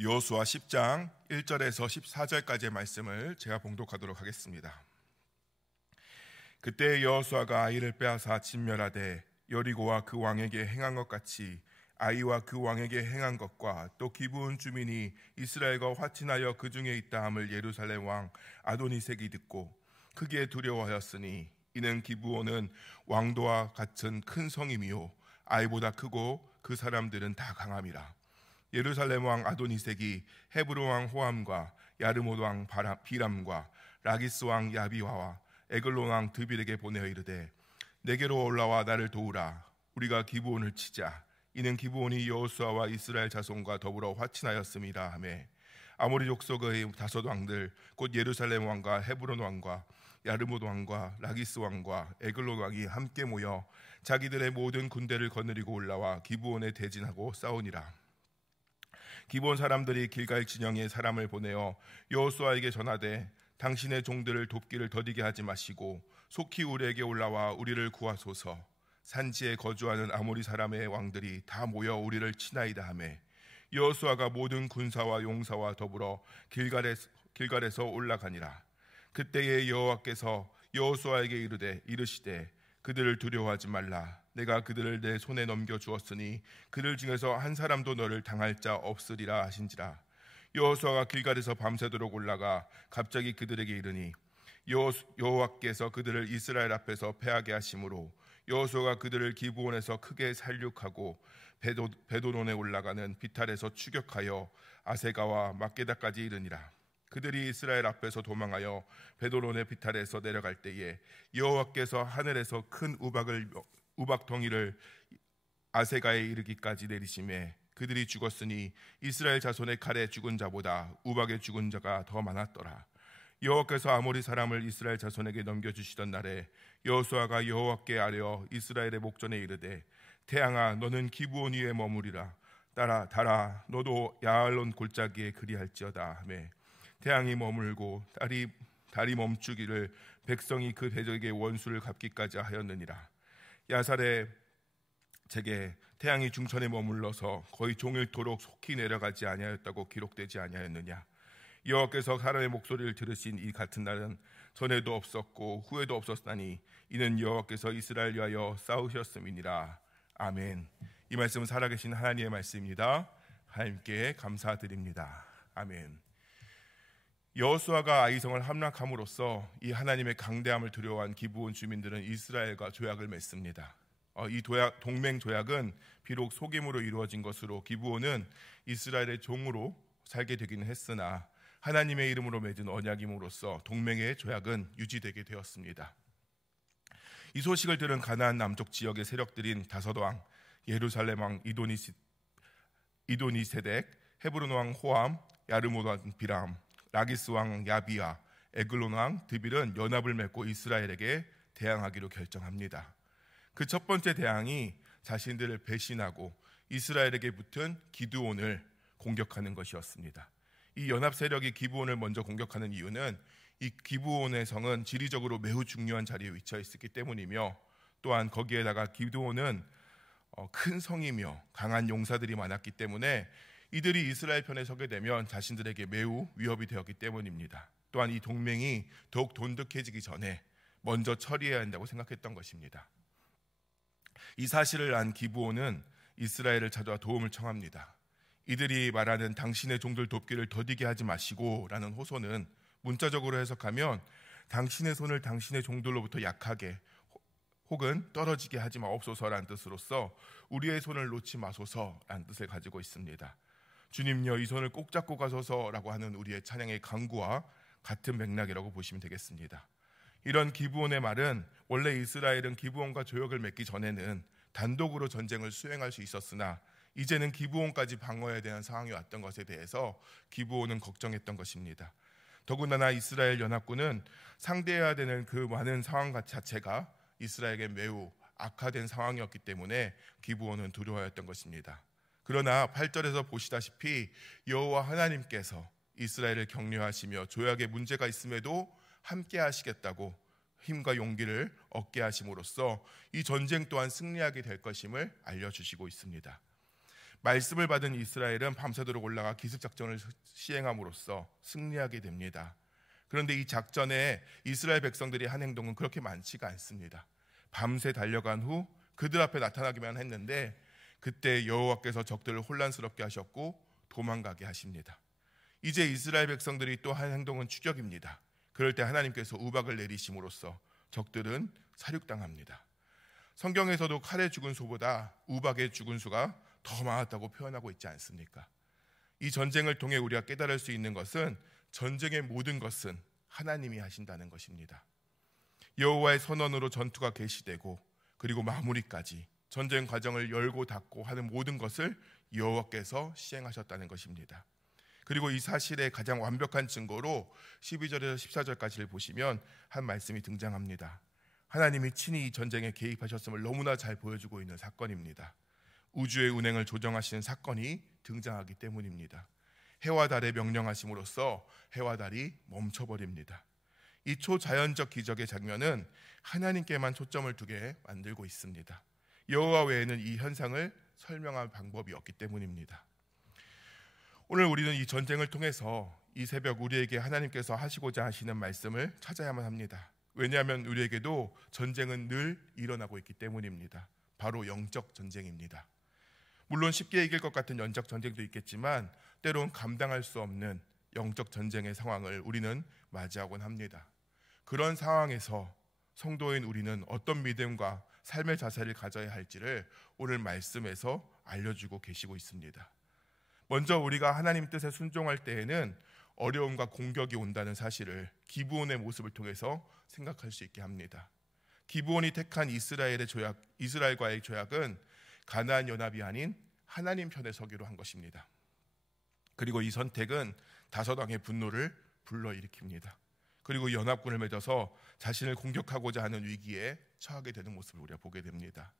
여호수아 10장 1절에서 14절까지의 말씀을 제가 봉독하도록 하겠습니다. 그때 여호수아가 아이를 빼앗아 진멸하되 여리고와 그 왕에게 행한 것 같이 아이와 그 왕에게 행한 것과 또 기브온 주민이 이스라엘과 화친하여 그 중에 있다 함을 예루살렘 왕 아도니색이 듣고 크게 두려워하였으니 이는 기브온은 왕도와 같은 큰 성임이요 아이보다 크고 그 사람들은 다 강함이라. 예루살렘 왕 아도니색이 헤브론 왕 호함과 야르못 왕 비람과 라기스 왕 야비와와 에글론 왕 드빌에게 보내어 이르되 내게로 올라와 나를 도우라. 우리가 기브온을 치자. 이는 기브온이 여호수아와 이스라엘 자손과 더불어 화친하였음이라 하매 아모리 족속의 다섯 왕들 곧 예루살렘 왕과 헤브론 왕과 야르못 왕과 라기스 왕과 에글론 왕이 함께 모여 자기들의 모든 군대를 거느리고 올라와 기브온에 대진하고 싸우니라. 기브온 사람들이 길갈 진영에 사람을 보내어 여호수아에게 전하되 당신의 종들을 돕기를 더디게 하지 마시고 속히 우리에게 올라와 우리를 구하소서. 산지에 거주하는 아모리 사람의 왕들이 다 모여 우리를 치나이다 하매 여호수아가 모든 군사와 용사와 더불어 길갈에서 올라가니라. 그때에 여호와께서 여호수아에게 이르시되 그들을 두려워하지 말라. 내가 그들을 내 손에 넘겨 주었으니 그들 중에서 한 사람도 너를 당할 자 없으리라 하신지라. 여호수아가 길갈에서 밤새도록 올라가 갑자기 그들에게 이르니 여호와께서 그들을 이스라엘 앞에서 패하게 하심으로 여호수아가 그들을 기브온에서 크게 살육하고 베도론에 올라가는 비탈에서 추격하여 아세가와 막게다까지 이르니라. 그들이 이스라엘 앞에서 도망하여 베도론의 비탈에서 내려갈 때에 여호와께서 하늘에서 큰 우박덩이를 아세가에 이르기까지 내리심에 그들이 죽었으니 이스라엘 자손의 칼에 죽은 자보다 우박에 죽은 자가 더 많았더라. 여호와께서 아모리 사람을 이스라엘 자손에게 넘겨주시던 날에 여호수아가 여호와께 아뢰어 이스라엘의 목전에 이르되 태양아 너는 기브온 위에 머무리라. 달아 너도 야알론 골짜기에 그리할지어다 하매 태양이 머물고 달이 멈추기를 백성이 그 대적의 원수를 갚기까지 하였느니라. 야살의 제게 태양이 중천에 머물러서 거의 종일토록 속히 내려가지 아니하였다고 기록되지 아니하였느냐. 여호와께서 사람의 목소리를 들으신 이 같은 날은 전에도 없었고 후에도 없었나니 이는 여호와께서 이스라엘 위하여 싸우셨음이니라. 아멘. 이 말씀은 살아계신 하나님의 말씀입니다. 하나님께 감사드립니다. 아멘. 여호수아가 아이성을 함락함으로써 이 하나님의 강대함을 두려워한 기브온 주민들은 이스라엘과 조약을 맺습니다. 이 동맹 조약은 비록 속임으로 이루어진 것으로 기브온은 이스라엘의 종으로 살게 되기는 했으나 하나님의 이름으로 맺은 언약임으로써 동맹의 조약은 유지되게 되었습니다. 이 소식을 들은 가나안 남쪽 지역의 세력들인 다섯 왕, 예루살렘 왕 이도니세덱, 헤브론 왕 호암, 야르못 왕 비람, 라기스 왕 야비아, 에글론 왕 드빌은 연합을 맺고 이스라엘에게 대항하기로 결정합니다. 그 첫 번째 대항이 자신들을 배신하고 이스라엘에게 붙은 기드온을 공격하는 것이었습니다. 이 연합 세력이 기브온을 먼저 공격하는 이유는 이 기브온의 성은 지리적으로 매우 중요한 자리에 위치해 있었기 때문이며 또한 거기에다가 기드온은 큰 성이며 강한 용사들이 많았기 때문에 이들이 이스라엘 편에 서게 되면 자신들에게 매우 위협이 되었기 때문입니다. 또한 이 동맹이 더욱 돈독해지기 전에 먼저 처리해야 한다고 생각했던 것입니다. 이 사실을 안 기브온은 이스라엘을 찾아 도움을 청합니다. 이들이 말하는 당신의 종들 돕기를 더디게 하지 마시고 라는 호소는 문자적으로 해석하면 당신의 손을 당신의 종들로부터 약하게 혹은 떨어지게 하지 마옵소서라는 뜻으로서 우리의 손을 놓지 마소서라는 뜻을 가지고 있습니다. 주님여 이 손을 꼭 잡고 가소서라고 하는 우리의 찬양의 강구와 같은 맥락이라고 보시면 되겠습니다. 이런 기브온의 말은 원래 이스라엘은 기브온과 조약을 맺기 전에는 단독으로 전쟁을 수행할 수 있었으나 이제는 기브온까지 방어해야 되는 상황이 왔던 것에 대해서 기브온은 걱정했던 것입니다. 더군다나 이스라엘 연합군은 상대해야 되는 그 많은 상황 자체가 이스라엘에게 매우 악화된 상황이었기 때문에 기브온은 두려워했던 것입니다. 그러나 8절에서 보시다시피 여호와 하나님께서 이스라엘을 격려하시며 조약에 문제가 있음에도 함께 하시겠다고 힘과 용기를 얻게 하심으로써 이 전쟁 또한 승리하게 될 것임을 알려주시고 있습니다. 말씀을 받은 이스라엘은 밤새도록 올라가 기습작전을 시행함으로써 승리하게 됩니다. 그런데 이 작전에 이스라엘 백성들이 한 행동은 그렇게 많지가 않습니다. 밤새 달려간 후 그들 앞에 나타나기만 했는데 그때 여호와께서 적들을 혼란스럽게 하셨고 도망가게 하십니다. 이제 이스라엘 백성들이 또 한 행동은 추격입니다. 그럴 때 하나님께서 우박을 내리심으로써 적들은 사륙당합니다. 성경에서도 칼에 죽은 소보다 우박에 죽은 수가 더 많았다고 표현하고 있지 않습니까? 이 전쟁을 통해 우리가 깨달을 수 있는 것은 전쟁의 모든 것은 하나님이 하신다는 것입니다. 여호와의 선언으로 전투가 개시되고 그리고 마무리까지 전쟁 과정을 열고 닫고 하는 모든 것을 여호와께서 시행하셨다는 것입니다. 그리고 이 사실의 가장 완벽한 증거로 12절에서 14절까지를 보시면 한 말씀이 등장합니다. 하나님이 친히 이 전쟁에 개입하셨음을 너무나 잘 보여주고 있는 사건입니다. 우주의 운행을 조정하시는 사건이 등장하기 때문입니다. 해와 달의 명령하심으로써 해와 달이 멈춰버립니다. 이 초자연적 기적의 장면은 하나님께만 초점을 두게 만들고 있습니다. 여호와 외에는 이 현상을 설명할 방법이 없기 때문입니다. 오늘 우리는 이 전쟁을 통해서 이 새벽 우리에게 하나님께서 하시고자 하시는 말씀을 찾아야만 합니다. 왜냐하면 우리에게도 전쟁은 늘 일어나고 있기 때문입니다. 바로 영적 전쟁입니다. 물론 쉽게 이길 것 같은 영적 전쟁도 있겠지만 때론 감당할 수 없는 영적 전쟁의 상황을 우리는 맞이하곤 합니다. 그런 상황에서 성도인 우리는 어떤 믿음과 삶의 자세를 가져야 할지를 오늘 말씀에서 알려주고 계시고 있습니다. 먼저 우리가 하나님 뜻에 순종할 때에는 어려움과 공격이 온다는 사실을 기브온의 모습을 통해서 생각할 수 있게 합니다. 기브온이 택한 이스라엘과의 조약은 가나안 연합이 아닌 하나님 편에 서기로 한 것입니다. 그리고 이 선택은 다섯왕의 분노를 불러일으킵니다. 그리고 연합군을 맺어서 자신을 공격하고자 하는 위기에 처하게 되는 모습을 우리가 보게 됩니다.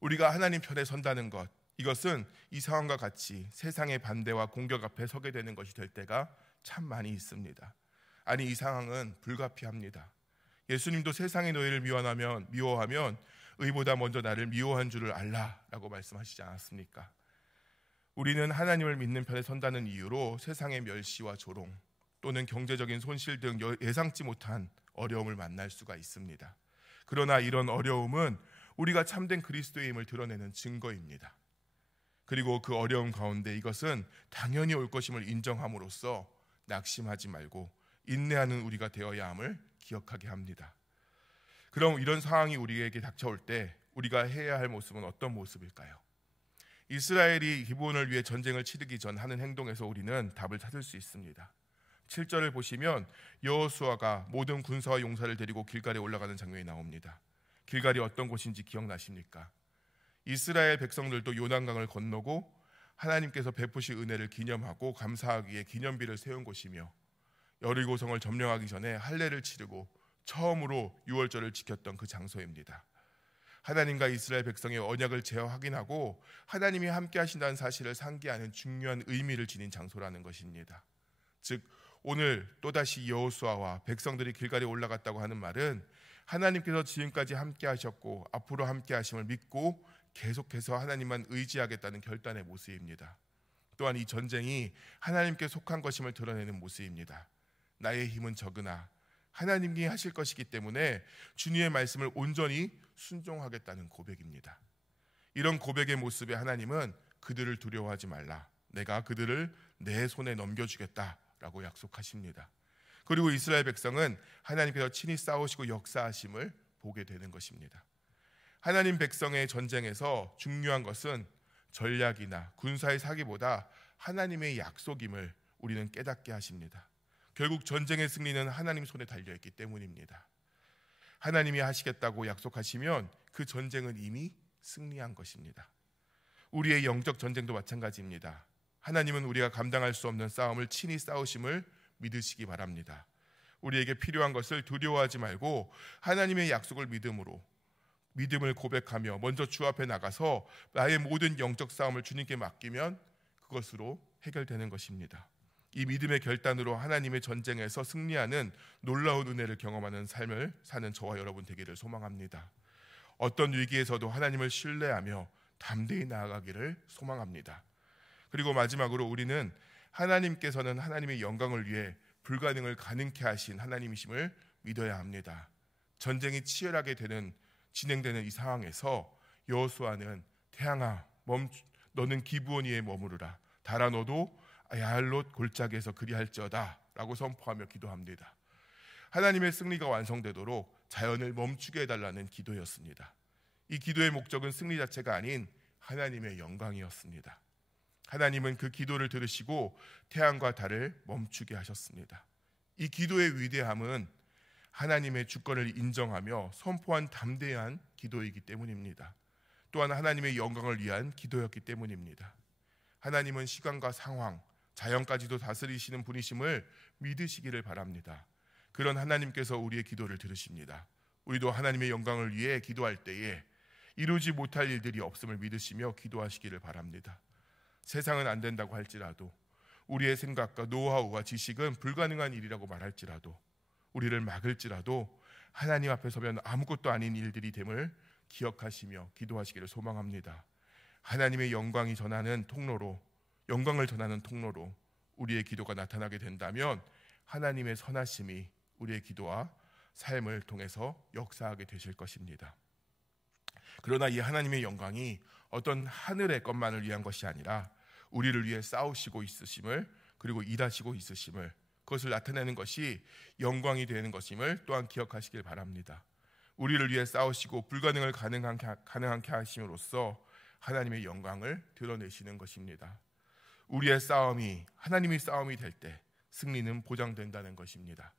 우리가 하나님 편에 선다는 것, 이것은 이 상황과 같이 세상의 반대와 공격 앞에 서게 되는 것이 될 때가 참 많이 있습니다. 아니, 이 상황은 불가피합니다. 예수님도 세상의 너희를 미워하면 의보다 먼저 나를 미워한 줄을 알라라고 말씀하시지 않았습니까? 우리는 하나님을 믿는 편에 선다는 이유로 세상의 멸시와 조롱 또는 경제적인 손실 등 예상치 못한 어려움을 만날 수가 있습니다. 그러나 이런 어려움은 우리가 참된 그리스도의 힘을 드러내는 증거입니다. 그리고 그 어려움 가운데 이것은 당연히 올 것임을 인정함으로써 낙심하지 말고 인내하는 우리가 되어야 함을 기억하게 합니다. 그럼 이런 상황이 우리에게 닥쳐올 때 우리가 해야 할 모습은 어떤 모습일까요? 이스라엘이 기브온을 위해 전쟁을 치르기 전 하는 행동에서 우리는 답을 찾을 수 있습니다. 7절을 보시면 여호수아가 모든 군사와 용사를 데리고 길갈에 올라가는 장면이 나옵니다. 길갈이 어떤 곳인지 기억나십니까? 이스라엘 백성들도 요단강을 건너고 하나님께서 베푸신 은혜를 기념하고 감사하기 위해 기념비를 세운 곳이며 여리고성을 점령하기 전에 할례를 치르고 처음으로 유월절을 지켰던 그 장소입니다. 하나님과 이스라엘 백성의 언약을 재확인하고 하나님이 함께 하신다는 사실을 상기하는 중요한 의미를 지닌 장소라는 것입니다. 즉 오늘 또다시 여호수아와 백성들이 길갈에 올라갔다고 하는 말은 하나님께서 지금까지 함께 하셨고 앞으로 함께 하심을 믿고 계속해서 하나님만 의지하겠다는 결단의 모습입니다. 또한 이 전쟁이 하나님께 속한 것임을 드러내는 모습입니다. 나의 힘은 적으나 하나님이 하실 것이기 때문에 주님의 말씀을 온전히 순종하겠다는 고백입니다. 이런 고백의 모습에 하나님은 그들을 두려워하지 말라, 내가 그들을 내 손에 넘겨주겠다라고 약속하십니다. 그리고 이스라엘 백성은 하나님께서 친히 싸우시고 역사하심을 보게 되는 것입니다. 하나님 백성의 전쟁에서 중요한 것은 전략이나 군사의 사기보다 하나님의 약속임을 우리는 깨닫게 하십니다. 결국 전쟁의 승리는 하나님 손에 달려있기 때문입니다. 하나님이 하시겠다고 약속하시면 그 전쟁은 이미 승리한 것입니다. 우리의 영적 전쟁도 마찬가지입니다. 하나님은 우리가 감당할 수 없는 싸움을 친히 싸우심을 믿으시기 바랍니다. 우리에게 필요한 것을 두려워하지 말고 하나님의 약속을 믿음을 고백하며 먼저 주 앞에 나가서 나의 모든 영적 싸움을 주님께 맡기면 그것으로 해결되는 것입니다. 이 믿음의 결단으로 하나님의 전쟁에서 승리하는 놀라운 은혜를 경험하는 삶을 사는 저와 여러분 되기를 소망합니다. 어떤 위기에서도 하나님을 신뢰하며 담대히 나아가기를 소망합니다. 그리고 마지막으로 우리는 하나님께서는 하나님의 영광을 위해 불가능을 가능케 하신 하나님이심을 믿어야 합니다. 전쟁이 치열하게 진행되는 이 상황에서 여호수아는 태양아 너는 기브온 위에 머무르라, 달아 너도 야알롯 골짜기에서 그리할지어다 라고 선포하며 기도합니다. 하나님의 승리가 완성되도록 자연을 멈추게 해달라는 기도였습니다. 이 기도의 목적은 승리 자체가 아닌 하나님의 영광이었습니다. 하나님은 그 기도를 들으시고 태양과 달을 멈추게 하셨습니다. 이 기도의 위대함은 하나님의 주권을 인정하며 선포한 담대한 기도이기 때문입니다. 또한 하나님의 영광을 위한 기도였기 때문입니다. 하나님은 시간과 상황, 자연까지도 다스리시는 분이심을 믿으시기를 바랍니다. 그런 하나님께서 우리의 기도를 들으십니다. 우리도 하나님의 영광을 위해 기도할 때에 이루지 못할 일들이 없음을 믿으시며 기도하시기를 바랍니다. 세상은 안 된다고 할지라도, 우리의 생각과 노하우와 지식은 불가능한 일이라고 말할지라도, 우리를 막을지라도 하나님 앞에 서면 아무것도 아닌 일들이 됨을 기억하시며 기도하시기를 소망합니다. 하나님의 영광을 전하는 통로로 우리의 기도가 나타나게 된다면 하나님의 선하심이 우리의 기도와 삶을 통해서 역사하게 되실 것입니다. 그러나 이 하나님의 영광이 어떤 하늘의 것만을 위한 것이 아니라 우리를 위해 싸우시고 있으심을, 그리고 일하시고 있으심을, 그것을 나타내는 것이 영광이 되는 것임을 또한 기억하시길 바랍니다. 우리를 위해 싸우시고 불가능을 가능하게 하심으로써 하나님의 영광을 드러내시는 것입니다. 우리의 싸움이 하나님의 싸움이 될 때 승리는 보장된다는 것입니다.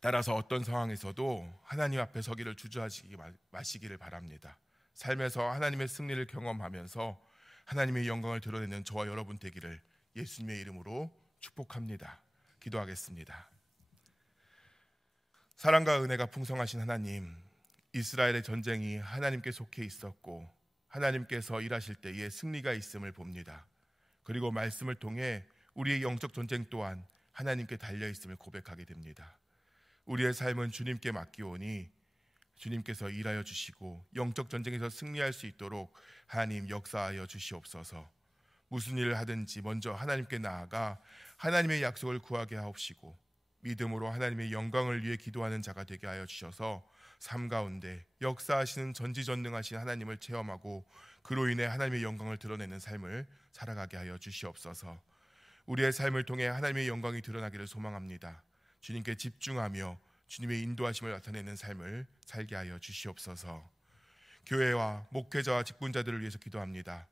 따라서 어떤 상황에서도 하나님 앞에 서기를 주저하시지 마시기를 바랍니다. 삶에서 하나님의 승리를 경험하면서 하나님의 영광을 드러내는 저와 여러분 되기를 예수님의 이름으로 축복합니다. 기도하겠습니다. 사랑과 은혜가 풍성하신 하나님, 이스라엘의 전쟁이 하나님께 속해 있었고 하나님께서 일하실 때에 승리가 있음을 봅니다. 그리고 말씀을 통해 우리의 영적 전쟁 또한 하나님께 달려 있음을 고백하게 됩니다. 우리의 삶은 주님께 맡기오니 주님께서 일하여 주시고 영적 전쟁에서 승리할 수 있도록 하나님 역사하여 주시옵소서. 무슨 일을 하든지 먼저 하나님께 나아가 하나님의 약속을 구하게 하옵시고 믿음으로 하나님의 영광을 위해 기도하는 자가 되게 하여 주셔서 삶 가운데 역사하시는 전지전능하신 하나님을 체험하고 그로 인해 하나님의 영광을 드러내는 삶을 살아가게 하여 주시옵소서. 우리의 삶을 통해 하나님의 영광이 드러나기를 소망합니다. 주님께 집중하며 주님의 인도하심을 나타내는 삶을 살게 하여 주시옵소서. 교회와 목회자와 직분자들을 위해서 기도합니다.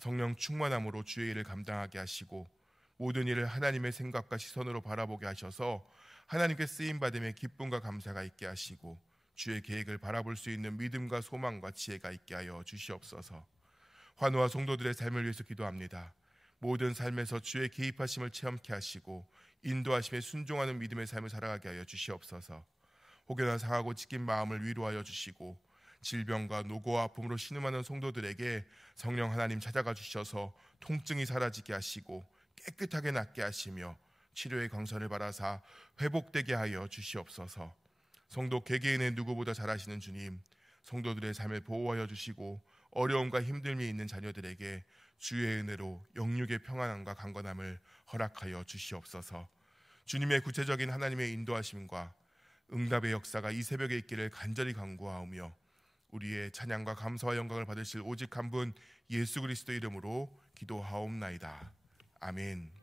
성령 충만함으로 주의 일을 감당하게 하시고 모든 일을 하나님의 생각과 시선으로 바라보게 하셔서 하나님께 쓰임받음의 기쁨과 감사가 있게 하시고 주의 계획을 바라볼 수 있는 믿음과 소망과 지혜가 있게 하여 주시옵소서. 환우와 성도들의 삶을 위해서 기도합니다. 모든 삶에서 주의 개입하심을 체험케 하시고 인도하심에 순종하는 믿음의 삶을 살아가게 하여 주시옵소서. 혹여나 상하고 찢긴 마음을 위로하여 주시고 질병과 노고와 아픔으로 신음하는 성도들에게 성령 하나님 찾아가 주셔서 통증이 사라지게 하시고 깨끗하게 낫게 하시며 치료의 광선을 바라사 회복되게 하여 주시옵소서. 성도 개개인의 누구보다 잘 아시는 주님, 성도들의 삶을 보호하여 주시고 어려움과 힘듦이 있는 자녀들에게 주의 은혜로 영육의 평안함과 강건함을 허락하여 주시옵소서. 주님의 구체적인 하나님의 인도하심과 응답의 역사가 이 새벽에 있기를 간절히 간구하오며 우리의 찬양과 감사와 영광을 받으실 오직 한 분 예수 그리스도 이름으로 기도하옵나이다. 아멘.